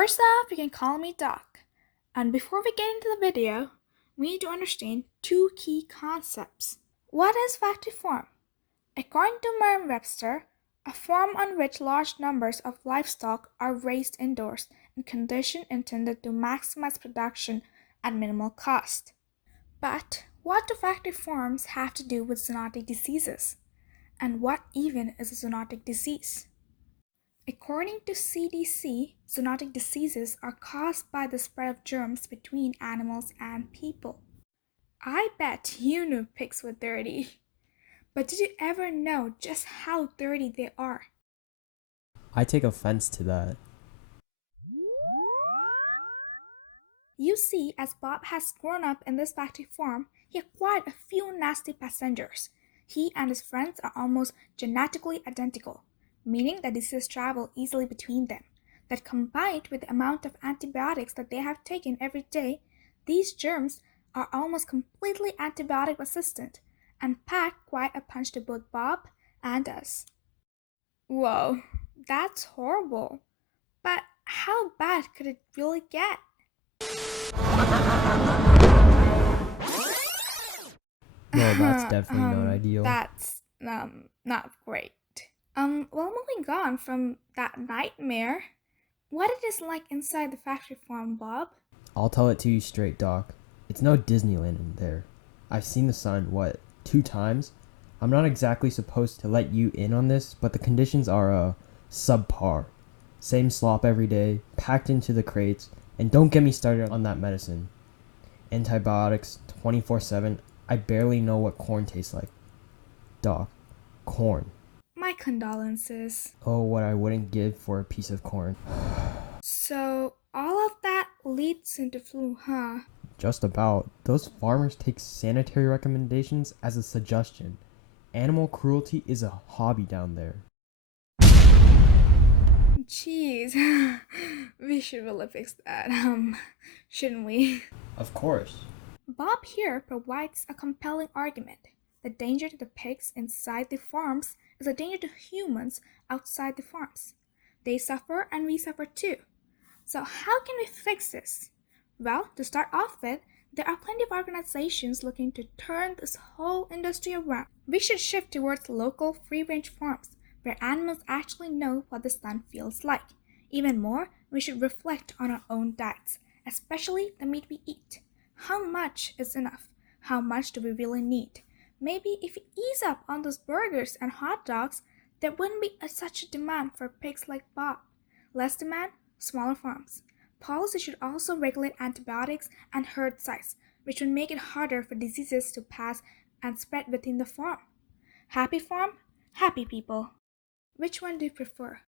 First off, you can call me Doc. And before we get into the video, we need to understand two key concepts. What is factory farm? According to Merriam-Webster, a farm on which large numbers of livestock are raised indoors in conditions intended to maximize production at minimal cost. But what do factory farms have to do with zoonotic diseases? And what even is a zoonotic disease? According to CDC, zoonotic diseases are caused by the spread of germs between animals and people. I bet you knew pigs were dirty. But did you ever know just how dirty they are? I take offense to that. You see, as Bob has grown up in this factory farm, he acquired a few nasty passengers. He and his friends are almost genetically identical, meaning that diseases travel easily between them. That combined with the amount of antibiotics that they have taken every day, these germs are almost completely antibiotic resistant and pack quite a punch to both Bob and us. Whoa, that's horrible. But how bad could it really get? No, that's definitely not ideal. That's not great. Well, moving on from that nightmare, what it is like inside the factory farm, Bob? I'll tell it to you straight, Doc. It's no Disneyland in there. I've seen the sign, 2 times? I'm not exactly supposed to let you in on this, but the conditions are, subpar. Same slop every day, packed into the crates, and don't get me started on that medicine. Antibiotics, 24/7. I barely know what corn tastes like. Doc, corn. My condolences. Oh, what I wouldn't give for a piece of corn. So, all of that leads into flu, huh? Just about. Those farmers take sanitary recommendations as a suggestion. Animal cruelty is a hobby down there. Jeez, we should really fix that, shouldn't we? Of course. Bob here provides a compelling argument. The danger to the pigs inside the farms is a danger to humans outside the farms. They suffer and we suffer too. So how can we fix this? Well, to start off with, there are plenty of organizations looking to turn this whole industry around. We should shift towards local free-range farms where animals actually know what the sun feels like. Even more, we should reflect on our own diets, especially the meat we eat. How much is enough? How much do we really need? Maybe if we ease up on those burgers and hot dogs, there wouldn't be such a demand for pigs like Bob. Less demand, smaller farms. Policy should also regulate antibiotics and herd size, which would make it harder for diseases to pass and spread within the farm. Happy farm, happy people. Which one do you prefer?